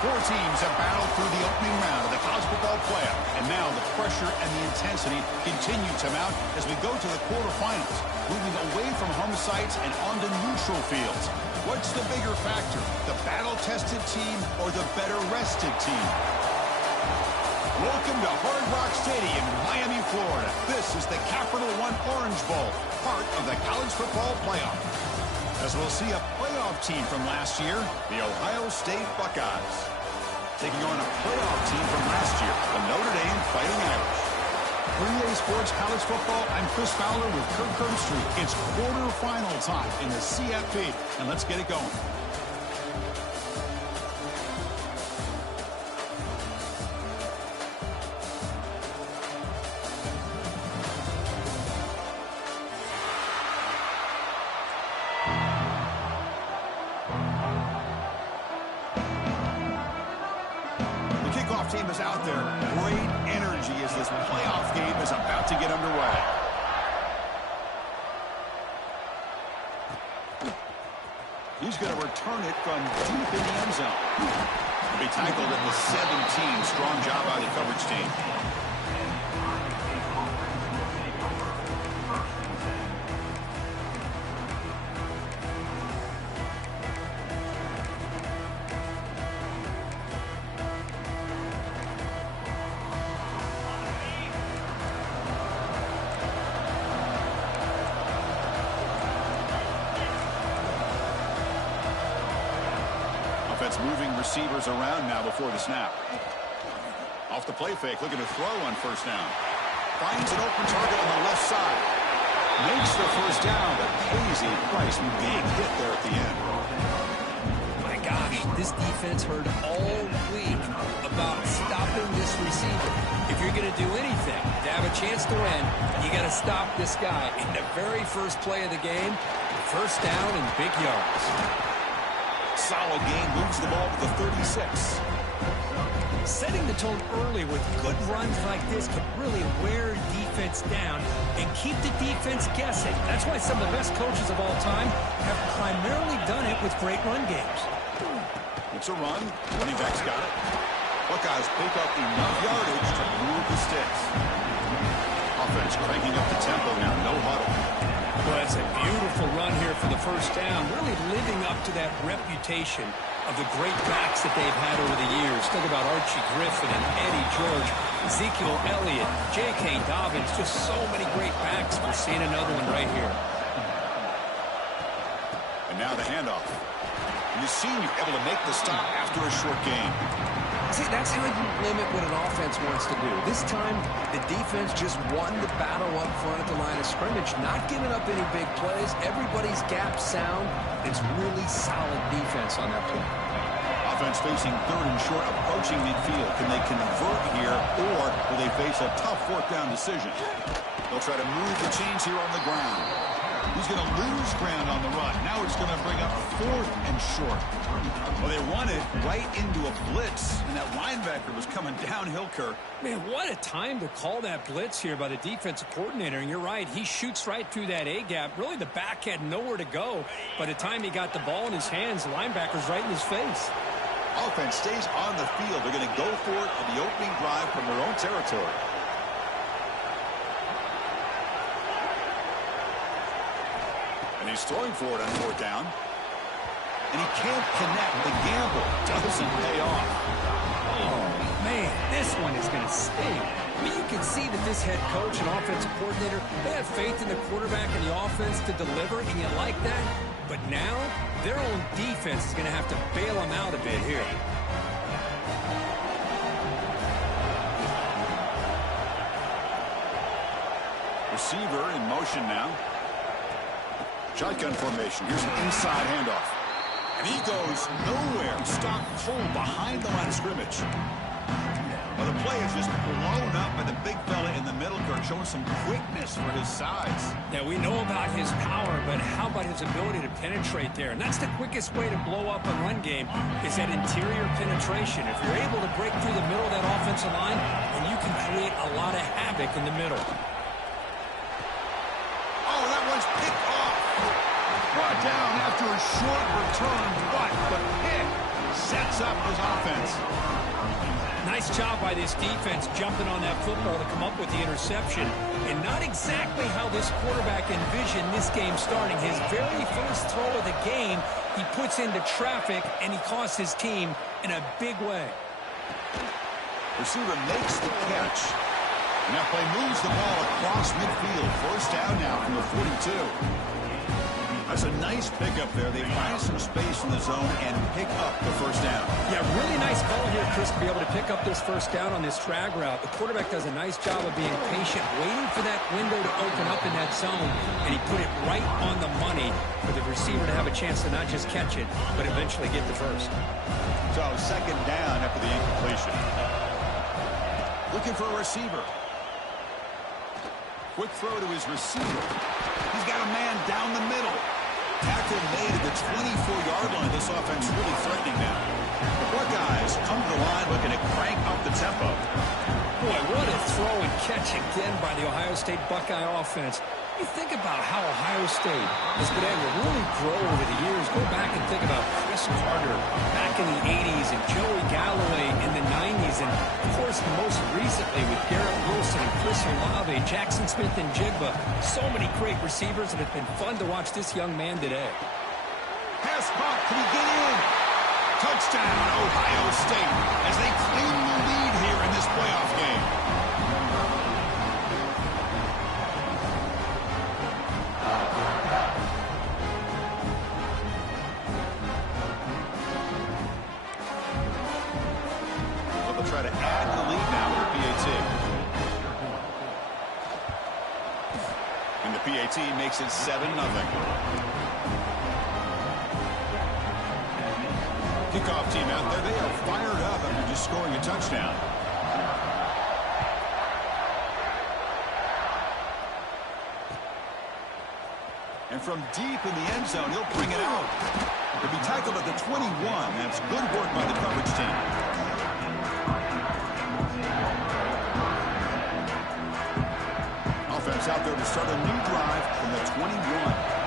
Four teams have battled through the opening round of the college football playoff, and now the pressure and the intensity continue to mount as we go to the quarterfinals, moving away from home sites and onto neutral fields. What's the bigger factor, the battle-tested team or the better-rested team? Welcome to Hard Rock Stadium in Miami, Florida. This is the Capital One Orange Bowl, part of the college football playoff. As we'll see a playoff team from last year, the Ohio State Buckeyes, taking on a playoff team from last year, the Notre Dame Fighting Irish. For EA Sports College Football, I'm Chris Fowler with Kirk Herbstreit. It's quarterfinal time in the CFP, and let's get it going. Team is out there. Great energy as this playoff game is about to get underway. He's going to return it from deep in the end zone. He tackled at the 17. Strong job by the coverage team. Moving receivers around now before the snap. Off the play fake, looking to throw on first down. Finds an open target on the left side. Makes the first down, but pays a price. Big hit there at the end. My gosh, this defense heard all week about stopping this receiver. If you're going to do anything to have a chance to win, you got to stop this guy. In the very first play of the game, first down and big yards. Solid game, moves the ball to the 36. Setting the tone early with good runs like this can really wear defense down and keep the defense guessing. That's why some of the best coaches of all time have primarily done it with great run games. It's a run. Running back's got it. Buckeyes pick up enough yardage to move the sticks. Offense cranking up the tempo now, no huddle. Well, it's a beautiful run here for the first down, really living up to that reputation of the great backs that they've had over the years. Think about Archie Griffin and Eddie George, Ezekiel Elliott, J.K. Dobbins, just so many great backs. We're seeing another one right here. And now the handoff. And you've seen you're able to make the stop after a short game. See, that's how you limit what an offense wants to do. This time, the defense just won the battle up front at the line of scrimmage, not giving up any big plays. Everybody's gap sound. It's really solid defense on that play. Offense facing third and short, approaching midfield. Can they convert here, or will they face a tough fourth down decision? They'll try to move the chains here on the ground. He's going to lose ground on the run. Now it's going to bring up fourth and short. Well, they run it right into a blitz, and that linebacker was coming downhill, Kirk. Man, what a time to call that blitz here by the defensive coordinator. And you're right, he shoots right through that A-gap. Really, the back had nowhere to go. By the time he got the ball in his hands, the linebacker's right in his face. Offense stays on the field. They're going to go for it on the opening drive from their own territory. And he's throwing for it on fourth down. And he can't connect. The gamble doesn't pay off. Oh, man, this one is going to sting. I mean, you can see that this head coach and offensive coordinator, they have faith in the quarterback and the offense to deliver, and you like that. But now, their own defense is going to have to bail them out a bit here. Receiver in motion now. Shotgun formation. Here's an inside handoff. And he goes nowhere. Stopped cold behind the line of scrimmage. Well, the play is just blown up by the big fella in the middle, Kirk, showing some quickness for his size. Now, we know about his power, but how about his ability to penetrate there? And that's the quickest way to blow up a run game is that interior penetration. If you're able to break through the middle of that offensive line, then you can create a lot of havoc in the middle. Oh, that one's picked off. Brought down after a short return, but the pick sets picks up his offense. Nice job by this defense jumping on that football to come up with the interception. And not exactly how this quarterback envisioned this game starting. His very first throw of the game, he puts into traffic, and he costs his team in a big way. Receiver makes the catch. And that play moves the ball across midfield. First down now from the 42. That's a nice pickup there. They find some space in the zone and pick up the first down. Yeah, really nice call here, Chris, to be able to pick up this first down on this drag route. The quarterback does a nice job of being patient, waiting for that window to open up in that zone, and he put it right on the money for the receiver to have a chance to not just catch it, but eventually get the first. So second down after the incompletion. Looking for a receiver. Quick throw to his receiver. He's got a man down the middle. Tackle made at the 24-yard line. This offense really threatening now. The Buckeyes come to the line looking to crank up the tempo. Boy, what a throw and catch again by the Ohio State Buckeye offense. You think about how Ohio State has been able to really grow over the years. Go back and think about Chris Carter back in the 80s and Joey Galloway in the 90s. And, of course, most recently with Garrett Wilson and Chris Olave, Jackson Smith and Jigba. So many great receivers, and it's been fun to watch this young man today. Pass caught. Can he get in? Touchdown, Ohio State, as they claim the lead here in this playoff game. Well, they'll try to add the lead now with the PAT. And the PAT makes it 7-0. Kickoff team out there, they are fired up after just scoring a touchdown. And from deep in the end zone, he'll bring it out. He'll be tackled at the 21. That's good work by the coverage team. Offense out there to start a new drive from the 21.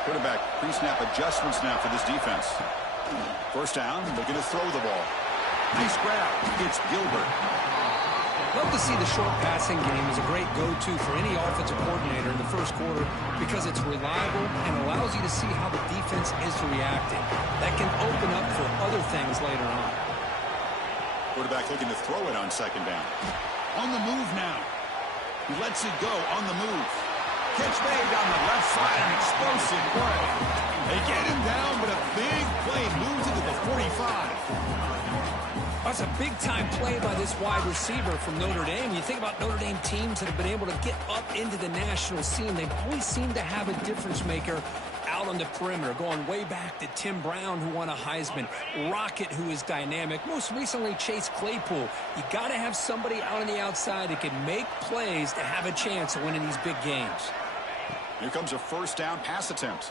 Quarterback pre-snap adjustments now for this defense. First down, looking to throw the ball. Nice grab. It's Gilbert. Love to see the short passing game as a great go-to for any offensive coordinator in the first quarter because it's reliable and allows you to see how the defense is reacting. That can open up for other things later on. Quarterback looking to throw it on second down. On the move now. He lets it go on the move. Catch made on the left side, an explosive play. They get him down, but a big play moves into the 45. That's a big-time play by this wide receiver from Notre Dame. You think about Notre Dame teams that have been able to get up into the national scene. They've always seemed to have a difference maker out on the perimeter, going way back to Tim Brown, who won a Heisman, Rocket, who is dynamic, most recently Chase Claypool. You got to have somebody out on the outside that can make plays to have a chance of winning these big games. Here comes a first down pass attempt.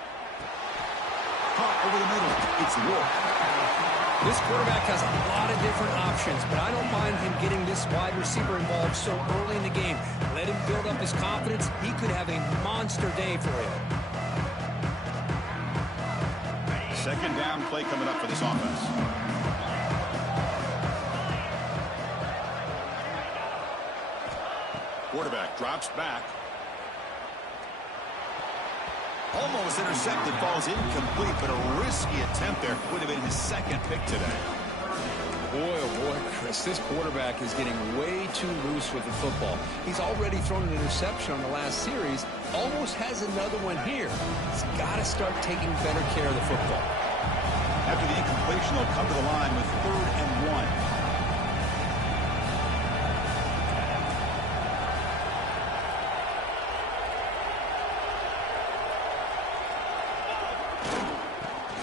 Caught over the middle. It's Wolf. This quarterback has a lot of different options, but I don't mind him getting this wide receiver involved so early in the game. Let him build up his confidence. He could have a monster day for you. Second down play coming up for this offense. Quarterback drops back. Almost intercepted, falls incomplete, but a risky attempt there. Would have been his second pick today. Boy, oh boy, Chris, this quarterback is getting way too loose with the football. He's already thrown an interception on the last series, almost has another one here. He's got to start taking better care of the football. After the incompletion, they'll come to the line with 3rd and 1.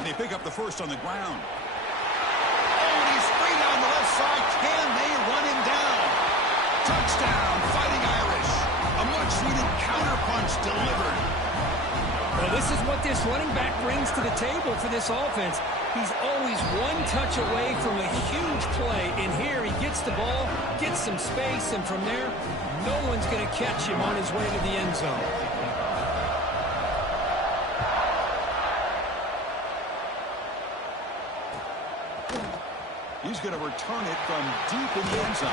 They pick up the first on the ground. Oh, and he's free down the left side. Can they run him down? Touchdown, Fighting Irish. A much-needed counterpunch delivered. Well, this is what this running back brings to the table for this offense. He's always one touch away from a huge play. And here he gets the ball, gets some space, and from there, no one's going to catch him on his way to the end zone. he's going to return it from deep in the end zone.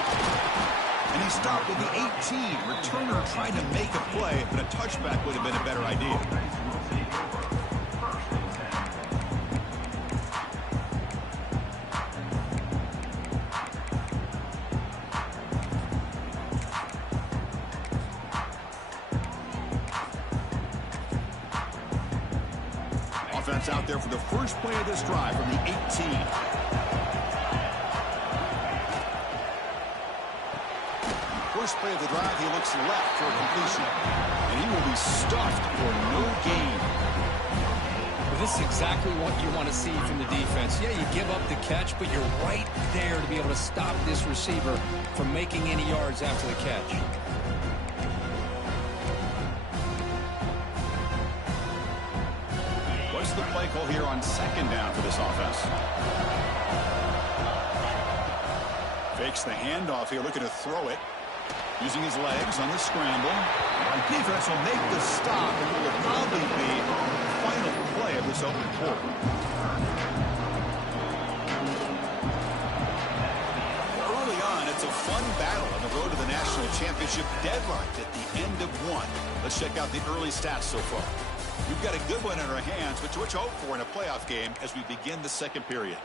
And he stopped with the 18. Returner tried to make a play, but a touchback would have been a better idea. Offense out there for the first play of this drive from the 18. First play of the drive, he looks left for a completion. And he will be stuffed for no gain. Well, this is exactly what you want to see from the defense. Yeah, you give up the catch, but you're right there to be able to stop this receiver from making any yards after the catch. What's the play call here on second down for this offense? Fakes the handoff here, looking to throw it. Using his legs on the scramble. Defense will make the stop, and it will probably be the final play of this open quarter. Early on, it's a fun battle on the road to the national championship, deadlocked at the end of one. Let's check out the early stats so far. We've got a good one in our hands, which to hope for in a playoff game as we begin the second period.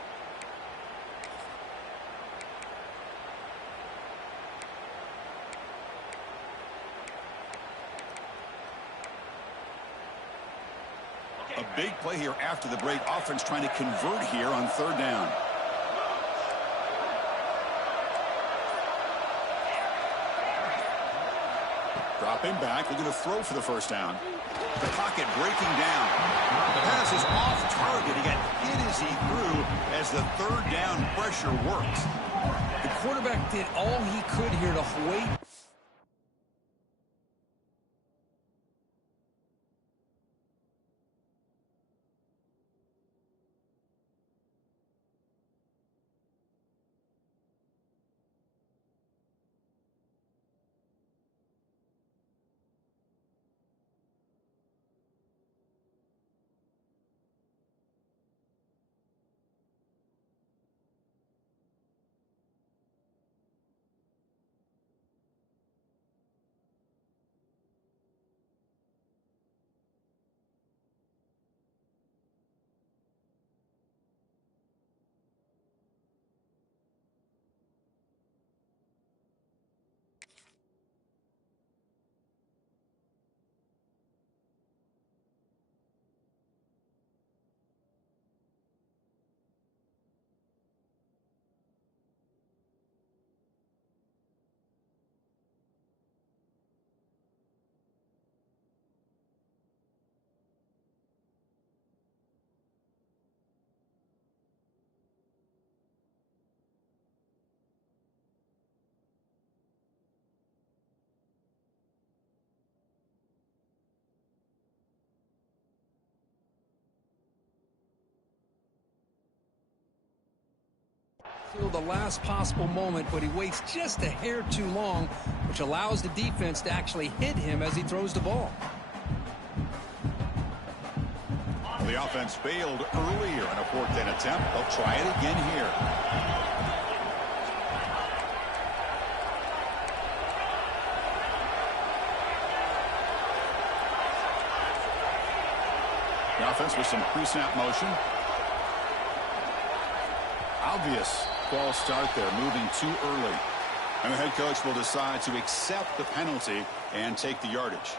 A big play here after the break. Offense trying to convert here on third down. Dropping back, looking to throw for the first down. The pocket breaking down. The pass is off target. He got hit as he threw as the third down pressure works. The quarterback did all he could here to wait. Till the last possible moment, but he waits just a hair too long, which allows the defense to actually hit him as he throws the ball. The offense failed earlier in a fourth down attempt. They'll try it again here. The offense with some pre-snap motion. Obvious false start there, moving too early. And the head coach will decide to accept the penalty and take the yardage.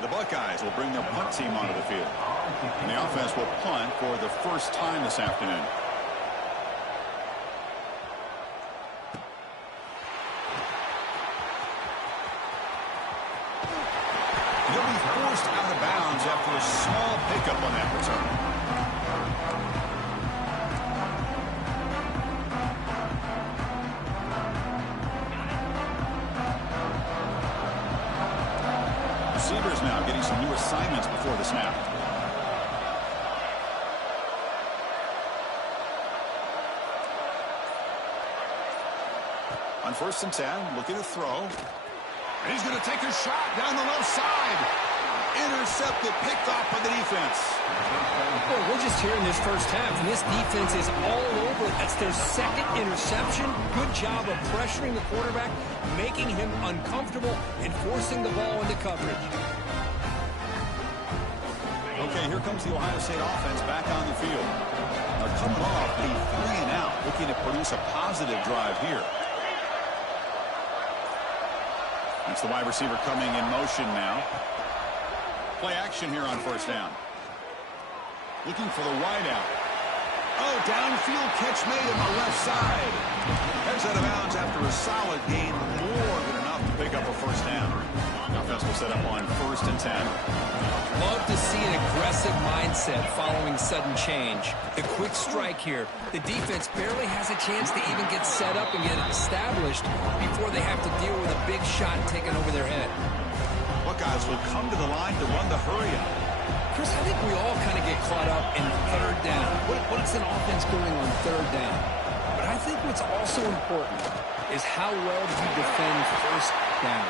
The Buckeyes will bring their punt team onto the field. And the offense will punt for the first time this afternoon. He'll be forced out of bounds after a small pickup on that return. Receivers now getting some new assignments before the snap. On 1st and 10, looking to throw. And he's going to take a shot down the left side. Intercepted, picked off by the defense. Well, we're just here in this first half, and this defense is all over it. That's their second interception. Good job of pressuring the quarterback, making him uncomfortable, and forcing the ball into coverage. Okay, here comes the Ohio State offense back on the field. They're coming off a 3-and-out, looking to produce a positive drive here. That's the wide receiver coming in motion now. Play action here on first down. Looking for the wideout. Oh, downfield catch made on the left side. Heads out of bounds after a solid gain, more than enough to pick up a first down. The offense will set up on 1st and 10. Love to see an aggressive mindset following sudden change. The quick strike here. The defense barely has a chance to even get set up and get it established before they have to deal with a big shot taken over their head. Buckeyes will come to the line to run the hurry-up. Chris, I think we all kind of get caught up in third down. What's an offense doing on third down? But I think what's also important is how well do you defend first down.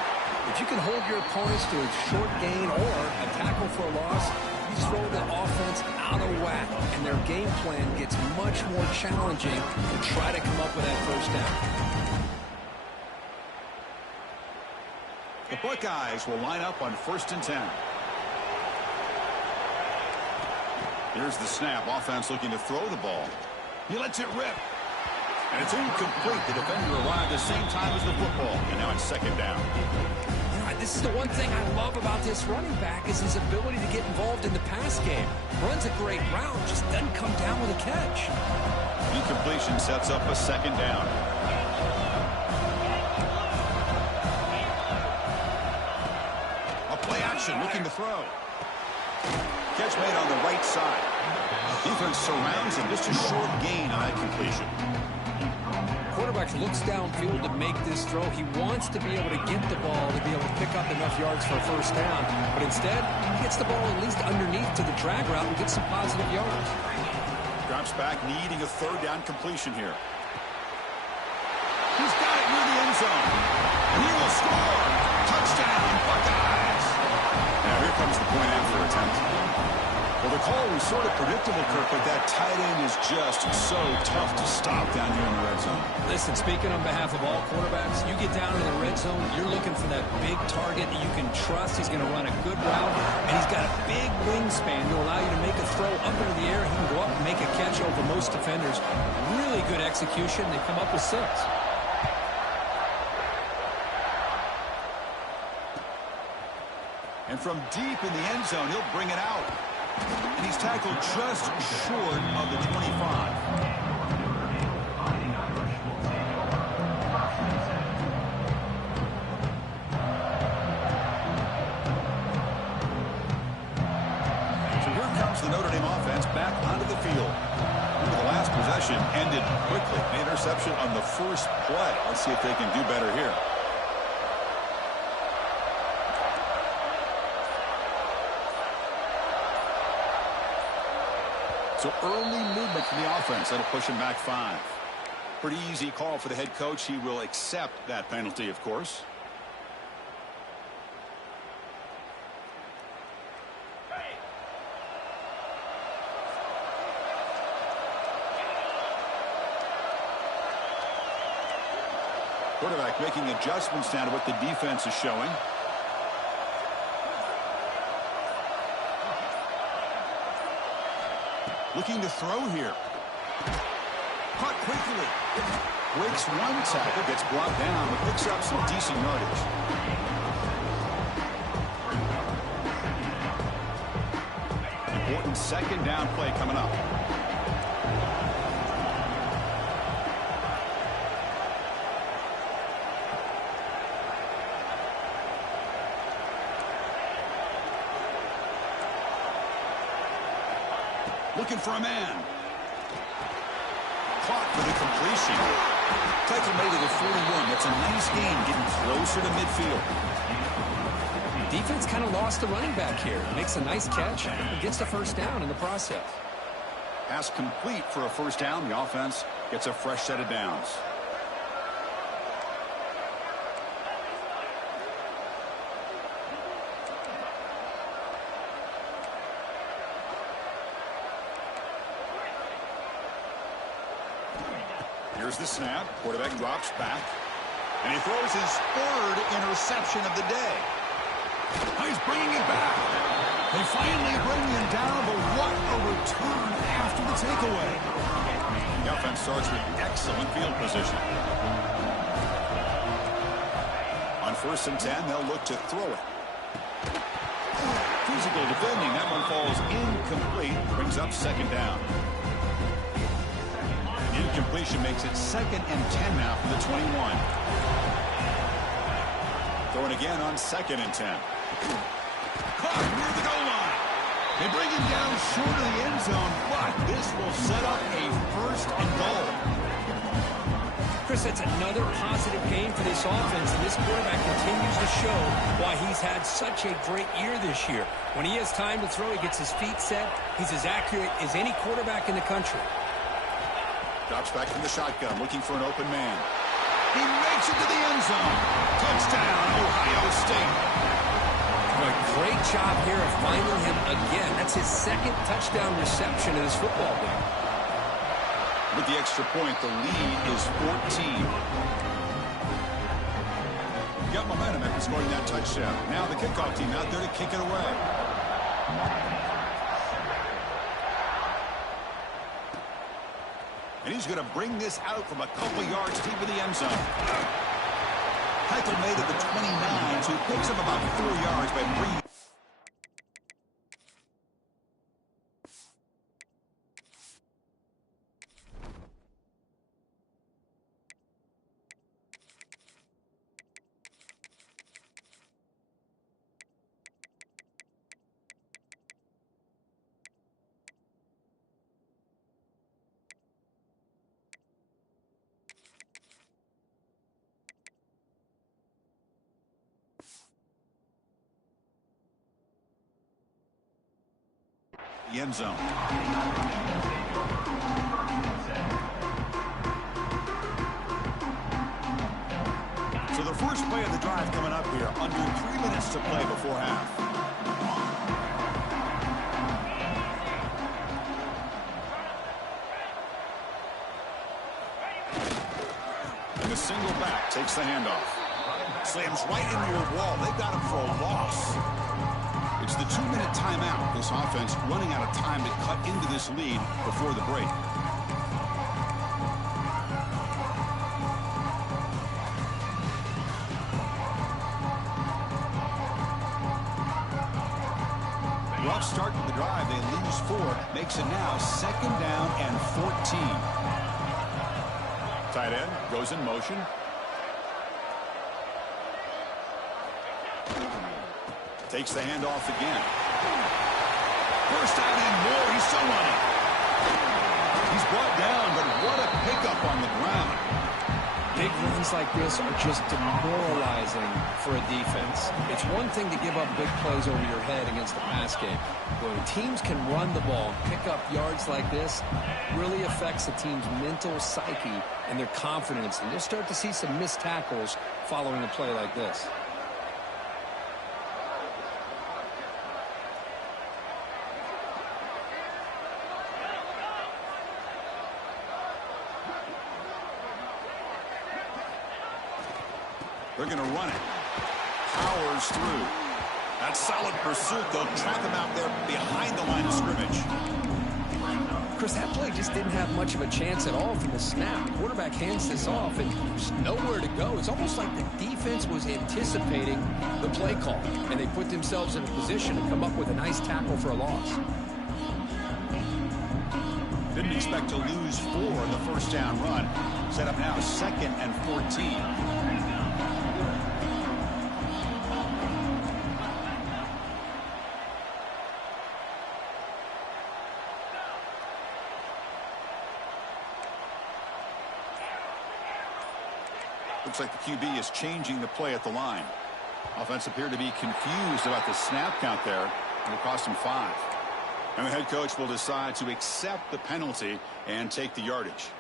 If you can hold your opponents to a short gain or a tackle for a loss, you throw the offense out of whack, and their game plan gets much more challenging to try to come up with that first down. The Buckeyes will line up on 1st and 10. Here's the snap. Offense looking to throw the ball. He lets it rip. And it's incomplete. The defender arrived at the same time as the football. And now it's 2nd down. This is the one thing I love about this running back is his ability to get involved in the pass game. Runs a great route, just doesn't come down with a catch. Incompletion sets up a 2nd down. A play action looking to throw. Catch made on the right side. Defense surrounds him. Just a short gain on that completion. Quarterback looks downfield to make this throw. He wants to be able to get the ball to be able to pick up enough yards for a first down. But instead, he gets the ball at least underneath to the drag route and gets some positive yards. Drops back, needing a 3rd down completion here. He's got it near the end zone. He will score. Touchdown, Buckeyes. Now here comes the point after attempt. Well, the call was sort of predictable, Kirk, but that tight end is just so tough to stop down here in the red zone. Listen, speaking on behalf of all quarterbacks, you get down in the red zone, you're looking for that big target that you can trust. He's going to run a good route, and he's got a big wingspan to allow you to make a throw up into the air. He can go up and make a catch over most defenders. Really good execution. They come up with 6. And from deep in the end zone, he'll bring it out. And he's tackled just short of the 25. So here comes the Notre Dame offense back onto the field. The last possession ended quickly. An interception on the first play. Let's see if they can do better here. So early movement from the offense. That'll push him back 5. Pretty easy call for the head coach. He will accept that penalty, of course. Quarterback making adjustments down to what the defense is showing. Looking to throw here. Caught quickly. Breaks one tackle, gets brought down, but picks up some decent yardage. Important 2nd down play coming up. Looking for a man. Caught for the completion. Tackle made to the 41. That's a nice gain, getting closer to midfield. Defense kind of lost the running back here. Makes a nice catch and gets the first down in the process. Pass complete for a first down. The offense gets a fresh set of downs. Here's the snap. Quarterback drops back. And he throws his third interception of the day. He's bringing it back. They finally bring him down, but what a return after the takeaway. The offense starts with excellent field position. On 1st and 10, they'll look to throw it. Physical defending. That one falls incomplete. Brings up 2nd down. Incompletion makes it 2nd and 10 now for the 21. Throwing again on 2nd and 10. Caught near the goal line. They bring him down short of the end zone, but this will set up a 1st and goal. Chris, it's another positive game for this offense, and this quarterback continues to show why he's had such a great year this year. When he has time to throw, he gets his feet set. He's as accurate as any quarterback in the country. Drops back from the shotgun, looking for an open man. He makes it to the end zone. Touchdown, Ohio State. A great job here of finding him again. That's his 2nd touchdown reception of this football game. With the extra point, the lead is 14. Got momentum after scoring that touchdown. Now the kickoff team out there to kick it away. And he's going to bring this out from a couple yards deep in the end zone. Heichel made it to 29, so he picks up about 4 yards by bringing. The end zone. So the first play of the drive coming up here. Under 3 minutes to play before half. And the single back takes the handoff. Slams right into your wall. They've got him for a loss. It's the 2-minute timeout. This offense running out of time to cut into this lead before the break. Rough start to the drive. They lose 4. Makes it now 2nd down and 14. Tight end goes in motion. Takes the handoff again. First out and more. He's still running. He's brought down, but what a pickup on the ground. Big runs like this are just demoralizing for a defense. It's one thing to give up big plays over your head against the pass game. When teams can run the ball and pick up yards like this, it really affects the team's mental psyche and their confidence. And you'll start to see some missed tackles following a play like this. They're going to run it. Powers through. That's solid pursuit. They'll trap him out there behind the line of scrimmage. Chris, that play just didn't have much of a chance at all from the snap. Quarterback hands this off, and there's nowhere to go. It's almost like the defense was anticipating the play call, and they put themselves in a position to come up with a nice tackle for a loss. Didn't expect to lose 4 in the first down run. Set up now 2nd and 14. Looks like the QB is changing the play at the line. Offense appeared to be confused about the snap count there. It'll cost him 5. And the head coach will decide to accept the penalty and take the yardage.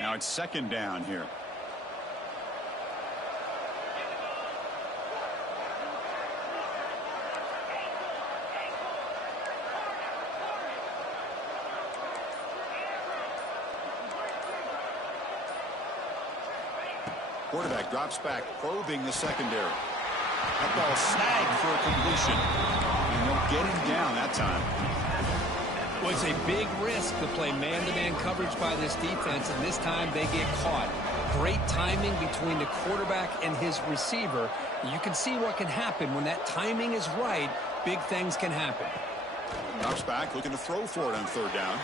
Now it's 2nd down here. Quarterback drops back, probing the secondary. That ball snagged for a completion. And they'll get him down that time. Well, it's a big risk to play man-to-man coverage by this defense, and this time they get caught. Great timing between the quarterback and his receiver. You can see what can happen when that timing is right. Big things can happen. Drops back, looking to throw for it on third down.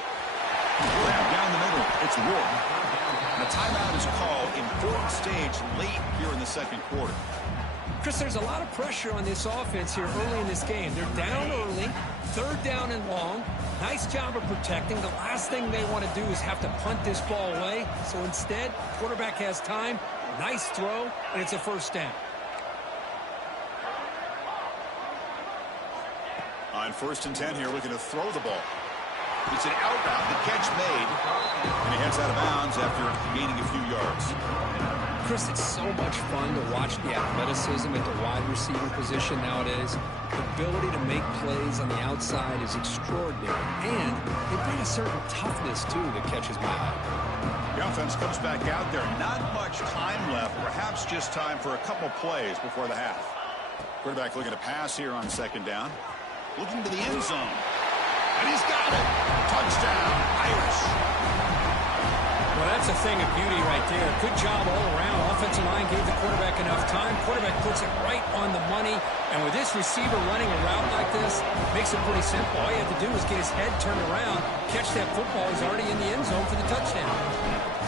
Down the middle, it's Ward. And a timeout is called in fourth stage late here in the second quarter. Chris, there's a lot of pressure on this offense here early in this game. They're down early, third down and long. Nice job of protecting. The last thing they want to do is have to punt this ball away. So instead, quarterback has time. Nice throw, and it's a first down. On 1st and 10 here, looking to throw the ball. It's an out route, the catch made, and he heads out of bounds after gaining a few yards. Chris, it's so much fun to watch the athleticism at the wide receiver position nowadays. The ability to make plays on the outside is extraordinary, and they bring a certain toughness, too, that catches my eye. The offense comes back out there. Not much time left, perhaps just time for a couple plays before the half. Quarterback looking to pass here on second down. Looking to the end zone. And he's got it. Touchdown, Irish. Well, that's a thing of beauty right there. Good job all around. Offensive line gave the quarterback enough time. Quarterback puts it right on the money. And with this receiver running a route like this, makes it pretty simple. All you have to do is get his head turned around, catch that football. He's already in the end zone for the touchdown.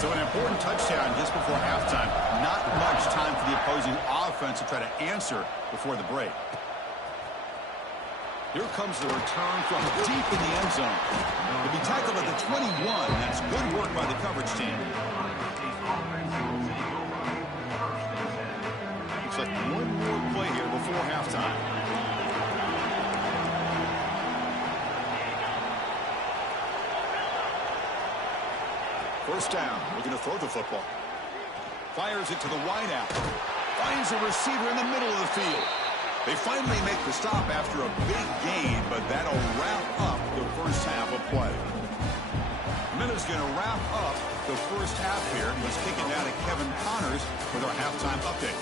So an important touchdown just before halftime. Not much time for the opposing offense to try to answer before the break. Here comes the return from deep in the end zone. To be tackled at the 21, that's good work by the coverage team. Looks like one more play here before halftime. First down, looking to throw the football. Fires it to the wideout. Finds a receiver in the middle of the field. They finally make the stop after a big gain, but that'll wrap up the first half of play. Minutes going to wrap up the first half here. He's kicking down to Kevin Connors with our halftime update.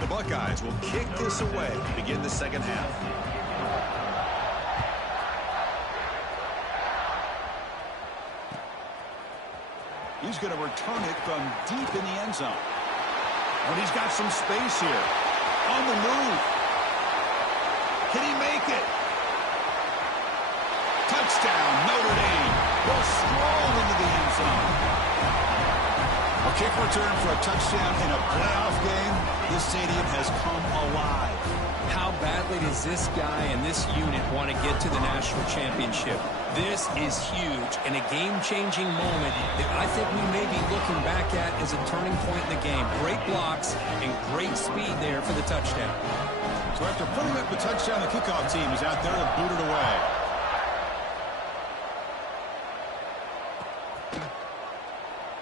The Buckeyes will kick this away to begin the second half. He's going to return it from deep in the end zone. And he's got some space here. On the move. Can he make it? Touchdown, Notre Dame. Will stroll into the end zone. A kick return for a touchdown in a playoff game. This stadium has come alive. How badly does this guy and this unit want to get to the national championship? This is huge and a game-changing moment that I think we may be looking back at as a turning point in the game. Great blocks and great speed there for the touchdown. So after putting up the touchdown, the kickoff team is out there to boot it away.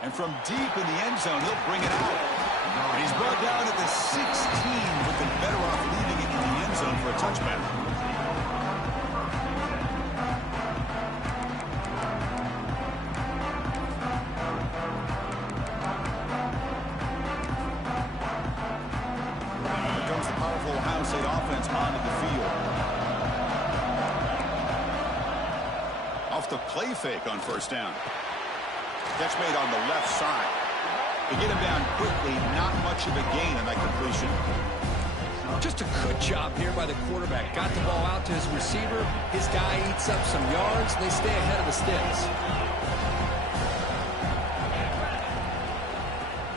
And from deep in the end zone, he'll bring it out. And he's brought down at the 16, but they're better off leaving it in the end zone for a touchback. Here comes the powerful Ohio State offense onto the field. Off the play fake on first down. Catch made on the left side. They get him down quickly, not much of a gain on that completion. Just a good job here by the quarterback. Got the ball out to his receiver. His guy eats up some yards. They stay ahead of the sticks.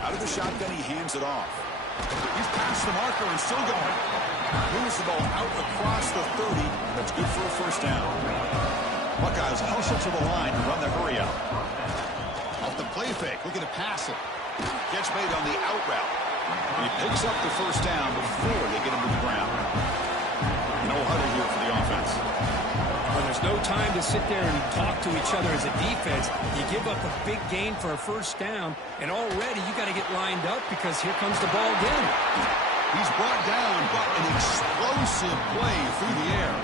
Out of the shotgun, he hands it off. He's past the marker and still going. Moves the ball out across the 30. That's good for a first down. Buckeyes hustle to the line to run the hurry out. Off the play fake, looking to pass it. Catch made on the out route. He picks up the first down before they get him to the ground. No huddle here for the offense. Well, there's no time to sit there and talk to each other as a defense. You give up a big gain for a first down, and already you got to get lined up because here comes the ball again. He's brought down, but an explosive play through the air.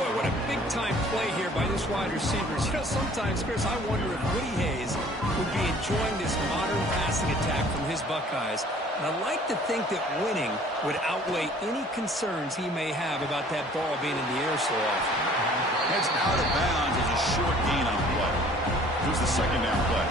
Boy, what a big-time play here by this wide receiver. You know, sometimes, Chris, I wonder if Woody Hayes would be enjoying this modern passing attack from his Buckeyes. And I like to think that winning would outweigh any concerns he may have about that ball being in the air so often. Heads out of bounds as a short gain on the play. Here's the second down play.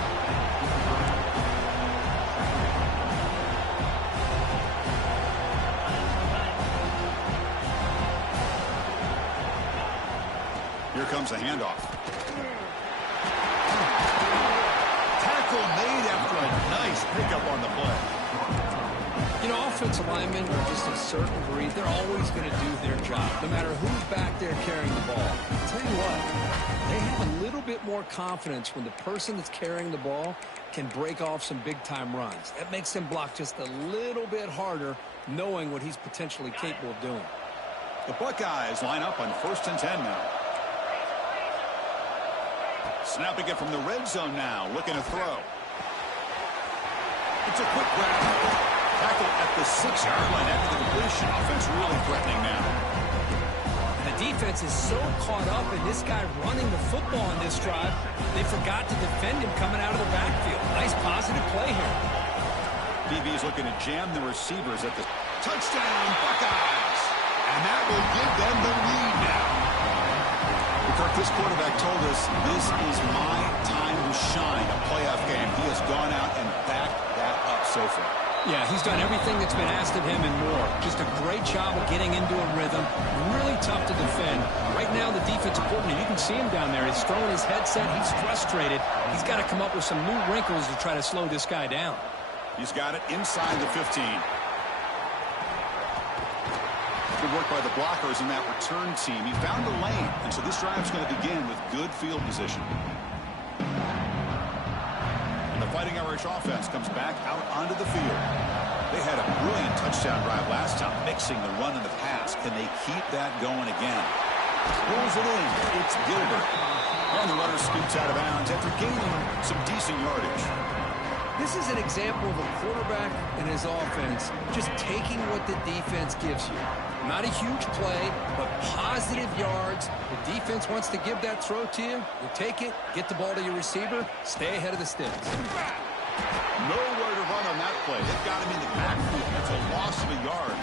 Here comes the handoff. Tackle made after a nice pickup on the play. You know, offensive linemen are just a certain breed. They're always going to do their job, no matter who's back there carrying the ball. I'll tell you what, they have a little bit more confidence when the person that's carrying the ball can break off some big-time runs. That makes them block just a little bit harder, knowing what he's potentially capable of doing. The Buckeyes line up on 1st and 10 now. Snapping it from the red zone now, looking to throw. It's a quick grab. Tackle at the 6-yard line after the completion. Offense really threatening now. And the defense is so caught up in this guy running the football in this drive, they forgot to defend him coming out of the backfield. Nice positive play here. DB's looking to jam the receivers at the touchdown, Buckeyes. And that will give them the lead now. Kirk, this quarterback told us this is my time to shine, a playoff game. He has gone out and backed that up so far. Yeah, he's done everything that's been asked of him and more. Just a great job of getting into a rhythm. Really tough to defend. Right now, the defensive coordinator, you can see him down there. He's throwing his headset. He's frustrated. He's got to come up with some new wrinkles to try to slow this guy down. He's got it inside the 15. Good work by the blockers in that return team. He found the lane, and so this drive's going to begin with good field position. And the Fighting Irish offense comes back out onto the field. They had a brilliant touchdown drive last time, mixing the run and the pass. Can they keep that going again? Pulls it in. It's Gilbert. And the runner scoots out of bounds after gaining some decent yardage. This is an example of a quarterback and his offense just taking what the defense gives you. Not a huge play, but positive yards. The defense wants to give that throw to you. You take it, get the ball to your receiver, stay ahead of the sticks. Nowhere to run on that play. They've got him in the backfield. That's a loss of a yard.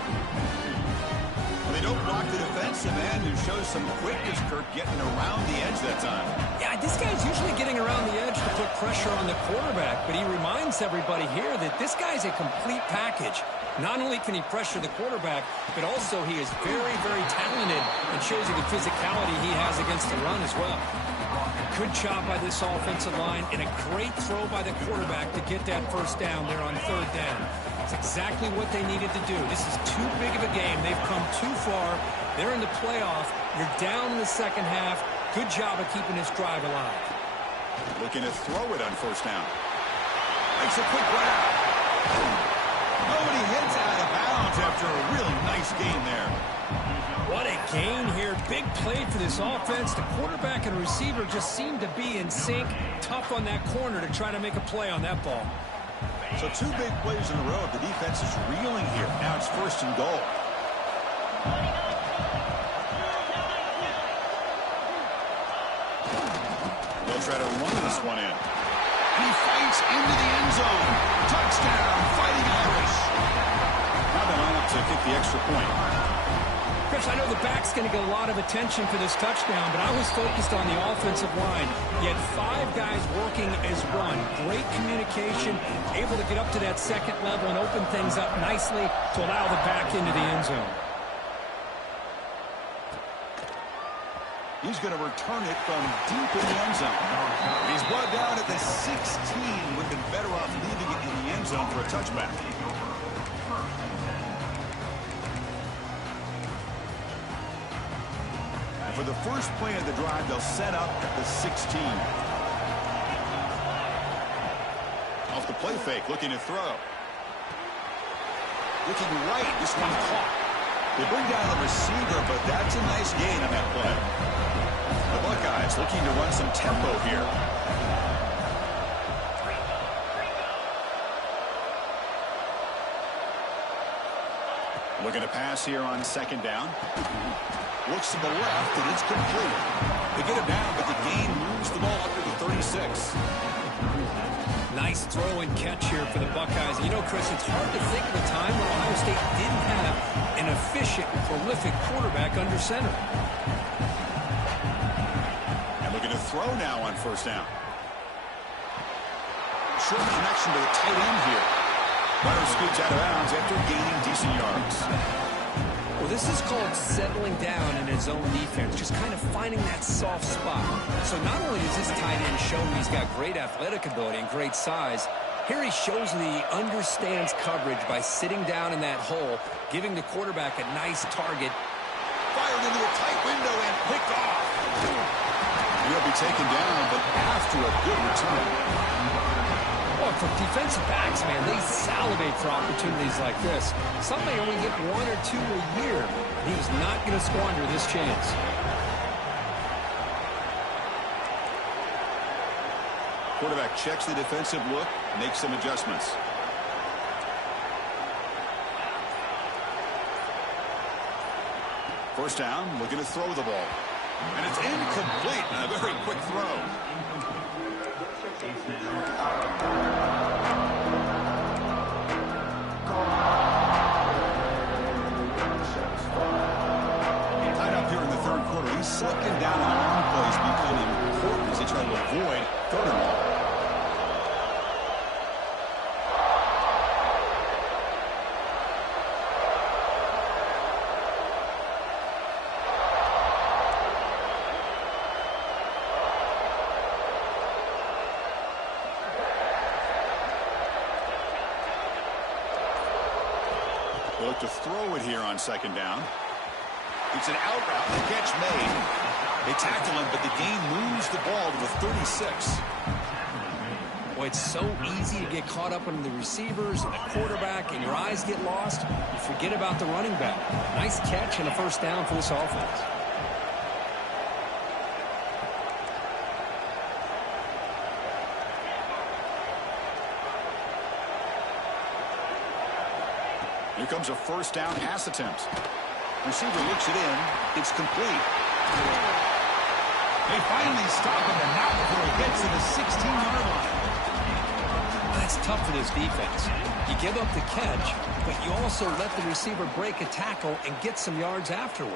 Well, they don't block the defensive end, who shows some quickness, Kirk, getting around the edge that time. Yeah, this guy's usually getting around the edge to put pressure on the quarterback, but he reminds everybody here that this guy's a complete package. Not only can he pressure the quarterback, but also he is very, very talented and shows you the physicality he has against the run as well. Good job by this offensive line and a great throw by the quarterback to get that first down there on 3rd down. It's exactly what they needed to do. This is too big of a game. They've come too far. They're in the playoff. You're down in the second half. Good job of keeping this drive alive. Looking to throw it on 1st down. Makes a quick grab. Nobody heads out of bounds after a really nice gain there. What a gain here. Big play for this offense. The quarterback and receiver just seem to be in sync. Tough on that corner to try to make a play on that ball. So 2 big plays in a row. The defense is reeling here. Now it's 1st and goal. They'll try to run this one in. And he fights into the end zone. Touchdown, Fighting Irish. Now they line up to kick the extra point. Chris, I know the back's going to get a lot of attention for this touchdown, but I was focused on the offensive line. You had 5 guys working as one. Great communication, able to get up to that second level and open things up nicely to allow the back into the end zone. He's going to return it from deep in the end zone. He's brought down at the 16. Would have been better off leaving it in the end zone for a touchback. And for the first play of the drive, they'll set up at the 16. Off the play fake, looking to throw. Looking right, this one caught. They bring down the receiver, but that's a nice gain on that play. The Buckeyes looking to run some tempo here. Looking to pass here on second down. Looks to the left, and it's complete. They get it down, but the gain moves the ball up to the 36. Nice throw and catch here for the Buckeyes. You know, Chris, it's hard to think of a time when Ohio State didn't have an efficient, prolific quarterback under center. And looking to throw now on first down. Short connection to the tight end here. Runner scoots out of bounds after gaining decent yards. Well, this is called settling down in his own defense, just kind of finding that soft spot. So not only does this tight end show he's got great athletic ability and great size, here he shows that he understands coverage by sitting down in that hole, giving the quarterback a nice target. Fired into a tight window and picked off. And he'll be taken down, but after a good return. Well, for defensive backs, man, they salivate for opportunities like this. Some may only get 1 or 2 a year. He was not going to squander this chance. Quarterback checks the defensive look, makes some adjustments. First down, looking to throw the ball. And it's incomplete, and a very quick throw. Tied up here in the third quarter. He's second down on long plays becoming important as they try to avoid third and long. They look to throw it here on second down. It's an out route. The catch made. They tackle him, but the gain moves the ball to the 36. Boy, it's so easy to get caught up in the receivers and the quarterback, and your eyes get lost. You forget about the running back. Nice catch and a first down for this offense. Here comes a first down pass attempt. Receiver looks it in. It's complete. They finally stop him, and not before he gets to the 16-yard line. That's tough for this defense. You give up the catch, but you also let the receiver break a tackle and get some yards afterward.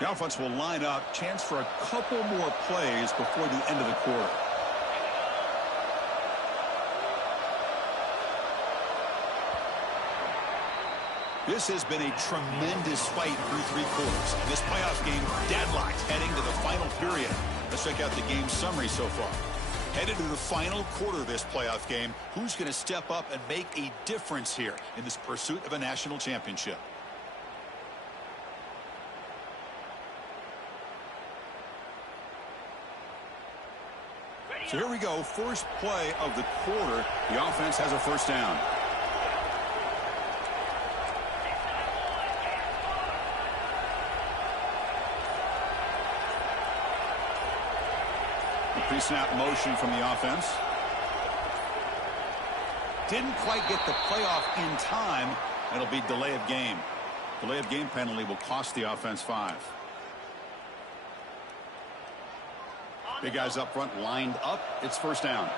The offense will line up. Chance for a couple more plays before the end of the quarter. This has been a tremendous fight through 3 quarters. And this playoff game deadlocked heading to the final period. Let's check out the game summary so far. Headed to the final quarter of this playoff game. Who's going to step up and make a difference here in this pursuit of a national championship? So here we go. First play of the quarter. The offense has a first down. The pre-snap motion from the offense. Didn't quite get the playoff in time. It'll be delay of game. Delay of game penalty will cost the offense 5. Big guys up front lined up. It's first down.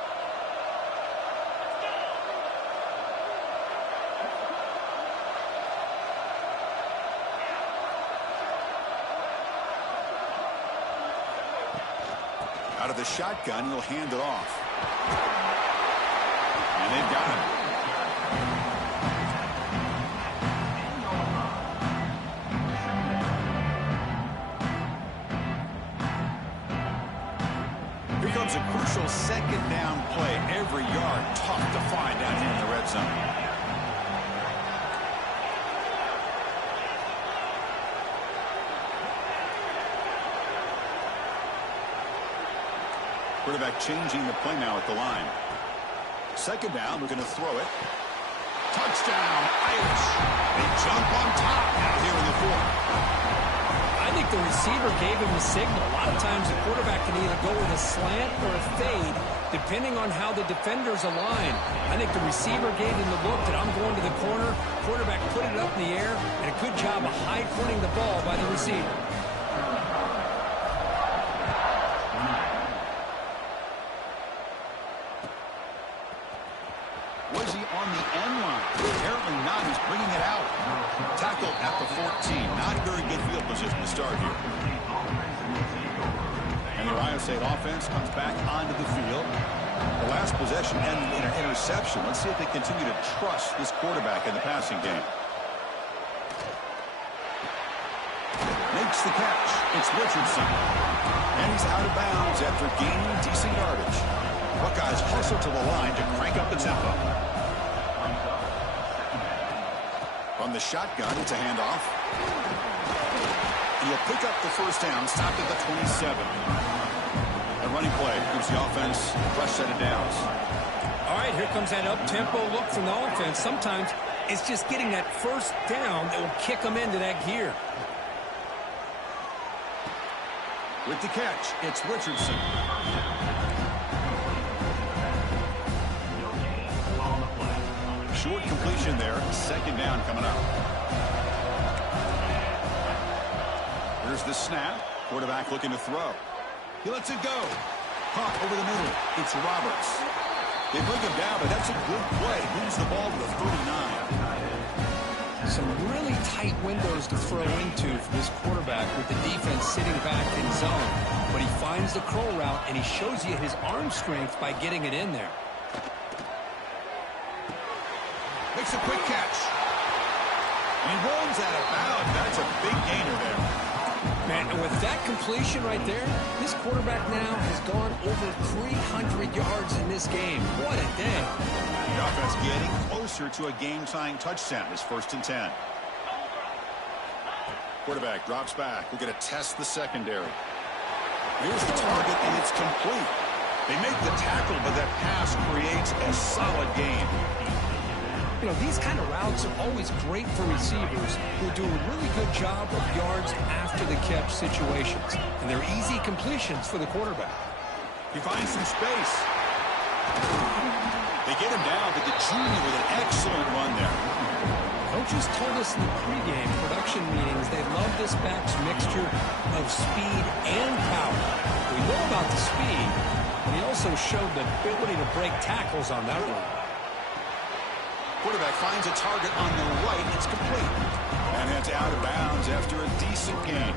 Out of the shotgun, he'll hand it off. And they've got him. Here comes a crucial second down play. Every yard tough to find down here in the red zone. Quarterback changing the play now at the line. Second down, we're going to throw it. Touchdown, Irish. They jump on top now here in the fourth. I think the receiver gave him the signal. A lot of times the quarterback can either go with a slant or a fade, depending on how the defenders align. I think the receiver gave him the look that I'm going to the corner. Quarterback put it up in the air, and a good job of high-pointing the ball by the receiver. Was he on the end line? Apparently not. He's bringing it out. Tackle at the 14. Not very good field position to start here. And the Ohio State offense comes back onto the field. The last possession ended in an interception. Let's see if they continue to trust this quarterback in the passing game. Makes the catch. It's Richardson. And he's out of bounds after gaining decent yardage. Buckeyes hustle to the line to crank up the tempo. From the shotgun, it's a handoff. He'll pick up the first down, stopped at the 27. A running play gives the offense a fresh set of downs. All right, here comes that up-tempo look from the offense. Sometimes it's just getting that first down that will kick them into that gear. With the catch, it's Richardson. Short completion there. Second down coming up. Here's the snap. Quarterback looking to throw. He lets it go. Pump over the middle. It's Roberts. They bring him down, but that's a good play. Moves the ball to the 39. Some really tight windows to throw into for this quarterback with the defense sitting back in zone. But he finds the curl route, and he shows you his arm strength by getting it in there. Makes a quick catch. He runs out of bounds. That's a big gainer there. Man, and with that completion right there, this quarterback now has gone over 300 yards in this game. What a day. The offense getting closer to a game-tying touchdown. It's 1st and 10. Quarterback drops back. We're going to test the secondary. Here's the target, and it's complete. They make the tackle, but that pass creates a solid gain. You know, these kind of routes are always great for receivers who do a really good job of yards after the catch situations. And they're easy completions for the quarterback. He finds some space. They get him down, but the junior with an excellent run there. Coaches told us in the pregame production meetings they love this back's mixture of speed and power. We know about the speed, but he also showed the ability to break tackles on that run. Quarterback finds a target on the right. It's complete. And it's out of bounds after a decent gain.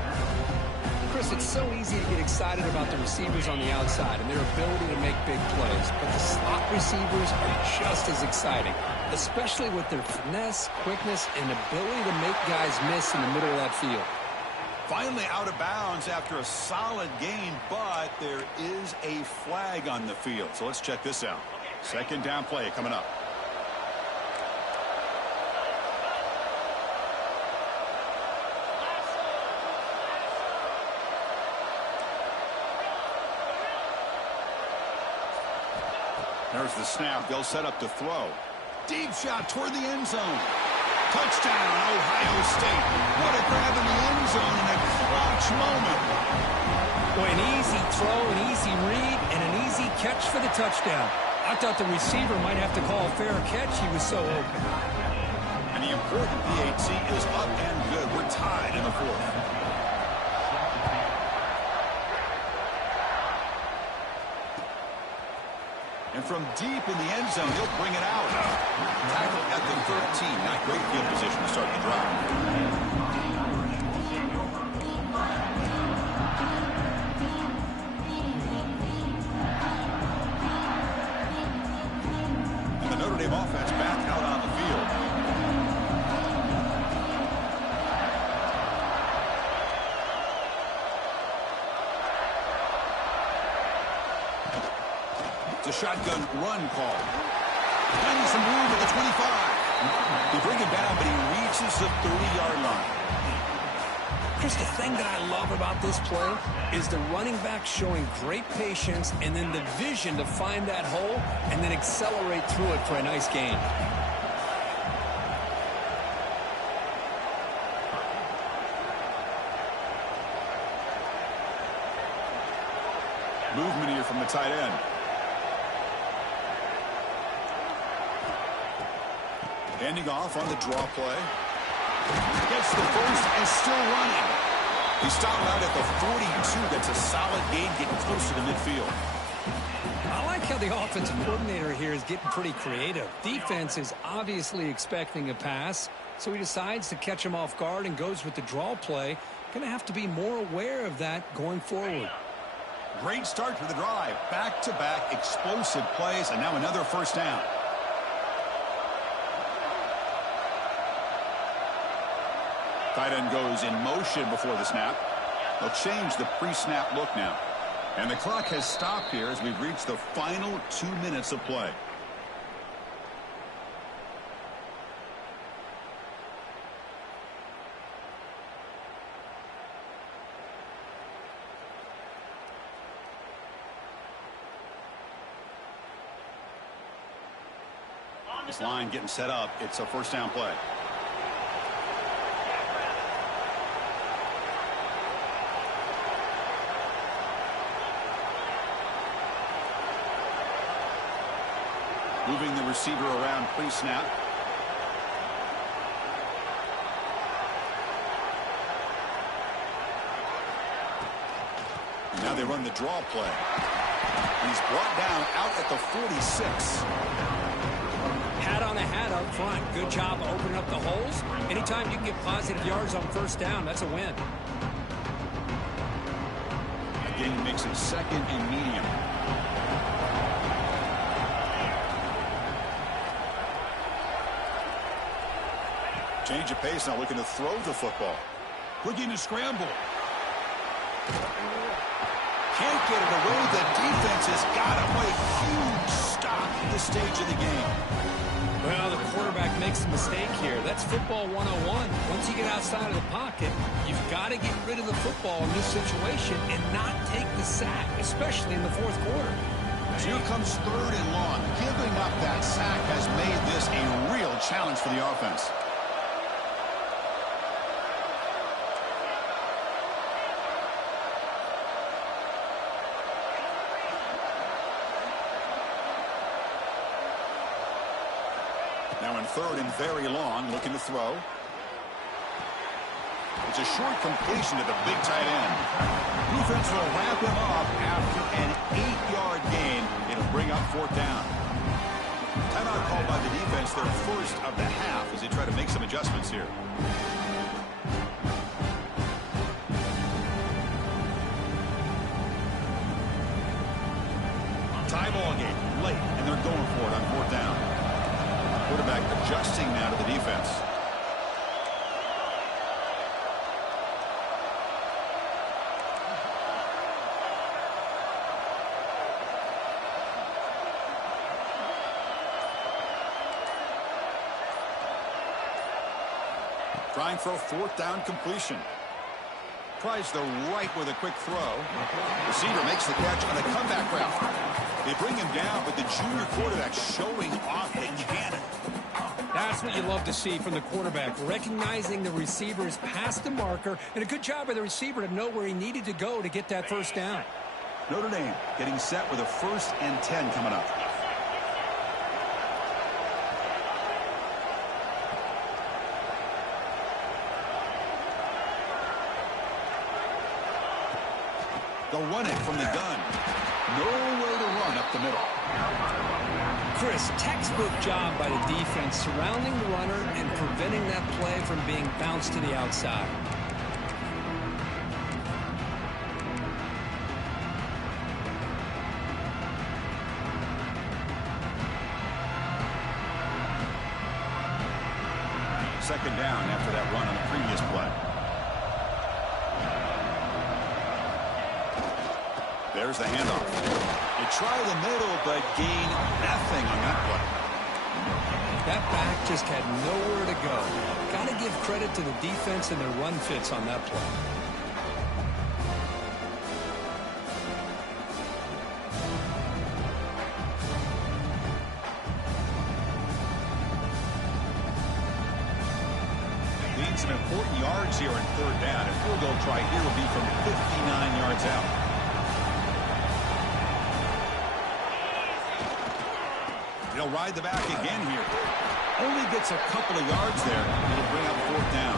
Chris, it's so easy to get excited about the receivers on the outside and their ability to make big plays. But the slot receivers are just as exciting, especially with their finesse, quickness, and ability to make guys miss in the middle of that field. Finally out of bounds after a solid gain, but there is a flag on the field. So let's check this out. Second down play coming up. There's the snap. They'll set up to throw. Deep shot toward the end zone. Touchdown, Ohio State. What a grab in the end zone in a clutch moment. Boy, an easy throw, an easy read, and an easy catch for the touchdown. I thought the receiver might have to call a fair catch. He was so open. And the important PAT is up and good. We're tied in the 4th. And from deep in the end zone, he'll bring it out. Tackle at the 13. Not great field position to start the drive. And the Notre Dame offense back out on the field. It's a shotgun run call. Finding some room at the 25. They bring him down, but he reaches the 30-yard line. Chris, the thing that I love about this play is the running back showing great patience and then the vision to find that hole and then accelerate through it for a nice gain. Movement here from the tight end. Handing off on the draw play. Gets the first and still running. He stopped out at the 42. That's a solid gain, getting closer to midfield. I like how the offensive coordinator here is getting pretty creative. Defense is obviously expecting a pass, so he decides to catch him off guard and goes with the draw play. Going to have to be more aware of that going forward. Great start to the drive. Back-to-back explosive plays, and now another first down. Tight end goes in motion before the snap. They'll change the pre-snap look now. And the clock has stopped here as we've reached the final 2 minutes of play. This line getting set up. It's a first down play. Moving the receiver around pre-snap. Now they run the draw play. He's brought down out at the 46. Hat on a hat up front. Good job opening up the holes. Anytime you can get positive yards on first down, that's a win. Again, makes it second and medium. Change of pace, now looking to throw the football. Looking to scramble. Can't get it away. The defense has got him. What a huge stop at this stage of the game. Well, the quarterback makes a mistake here. That's football 101. Once you get outside of the pocket, you've got to get rid of the football in this situation and not take the sack, especially in the fourth quarter. As here comes third and long. Giving up that sack has made this a real challenge for the offense. Now in third and very long, looking to throw. It's a short completion to the big tight end. Defense will wrap him up after an 8-yard gain. It'll bring up fourth down. Timeout called by the defense, their first of the half, as they try to make some adjustments here. Tie ball game late, and they're going for it on fourth down. Quarterback adjusting now to the defense. Trying for a fourth down completion. Tries the right with a quick throw. Receiver makes the catch on a comeback route. They bring him down, but the junior quarterback showing off that he can. That's what you love to see from the quarterback, recognizing the receiver's past the marker, and a good job by the receiver to know where he needed to go to get that first down. Notre Dame getting set with a 1st and 10 coming up. They'll run it from the gun. Nowhere to run up the middle. Chris, textbook job by the defense surrounding the runner and preventing that play from being bounced to the outside. Second down after that run on the previous play. There's the handoff. They try the middle, but gain nothing on that play. That back just had nowhere to go. Got to give credit to the defense and their run fits on that play. Gain some important yards here in third down. A field goal try here will be from 59 yards out. He'll ride the back again here. Only gets a couple of yards there. It'll bring up fourth down.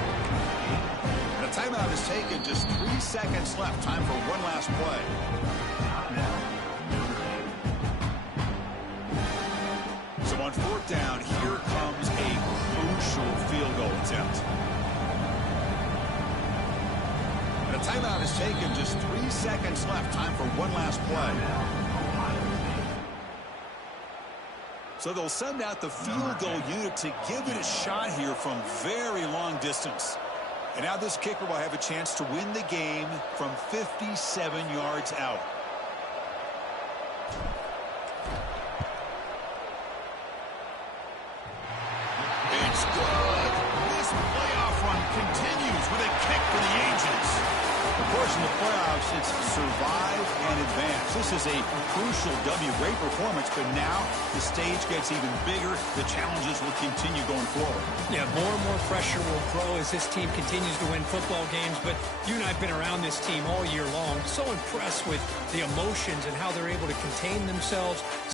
And a timeout is taken. Just 3 seconds left. Time for one last play. So on fourth down, here comes a crucial field goal attempt. And a timeout is taken. Just 3 seconds left. Time for one last play. So they'll send out the field goal unit to give it a shot here from very long distance. And now this kicker will have a chance to win the game from 57 yards out. It's good. This playoff run continues with a kick for the ages. Of course, in the playoffs, it's survive and advance. This is a crucial W. Great performance, but now the stage gets even bigger. The challenges will continue going forward. Yeah, more and more pressure will grow as this team continues to win football games. But you and I have been around this team all year long. So impressed with the emotions and how they're able to contain themselves.